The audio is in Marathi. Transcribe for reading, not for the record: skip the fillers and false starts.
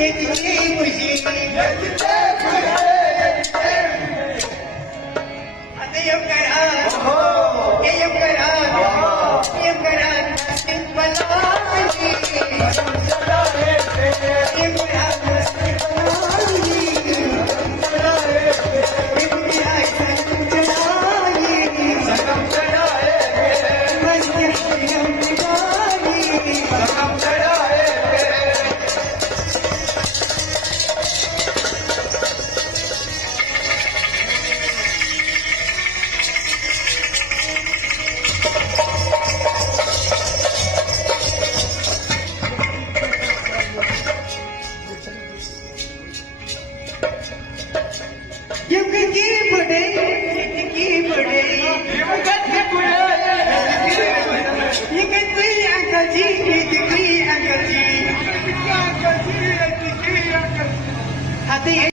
इतकी खुशी आता येऊ करा येऊ करा येऊ करा युग की बड़े की बड़े युग की अंकल जी की अंकल जी हाथी